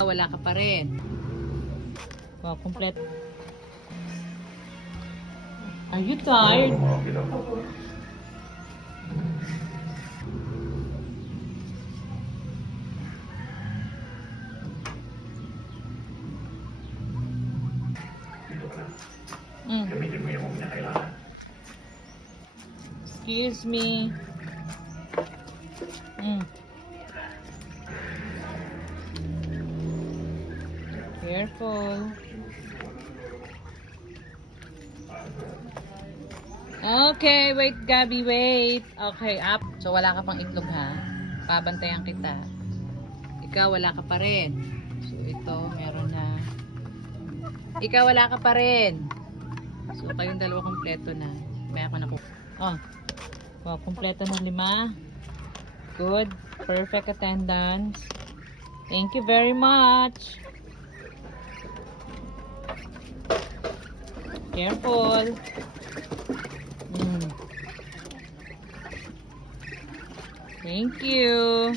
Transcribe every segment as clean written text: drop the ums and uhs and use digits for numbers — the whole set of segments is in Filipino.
Wala ka pa rin. Wow, complete. Are you tired? Excuse me. Careful. Okay, wait Gabi, wait. Okay, up. So wala ka pang itlog ha. Pabantayan kita. Ikaw wala ka pa rin. So ito, meron na. Ikaw wala ka pa rin. So kayong dalawa kompleto na. Kaya ako naku. Oh. Wow, kompleto na 5. Good. Perfect attendance. Thank you very much. Careful. Thank you.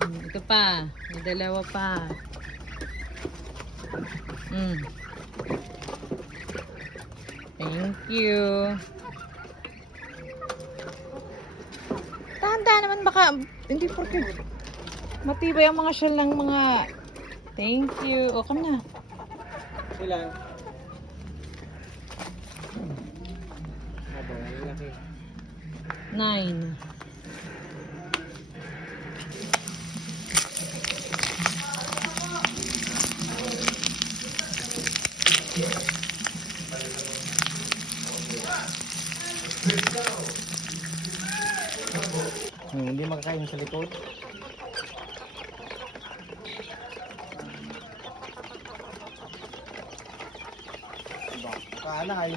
Ito pa. May dalawa pa. Thank you. Tanda naman baka hindi porque matibay ang mga shell ng mga. Thank you. O, come na. Ilan? Laki. 9. Hindi makakain sa likod. Kala kayo.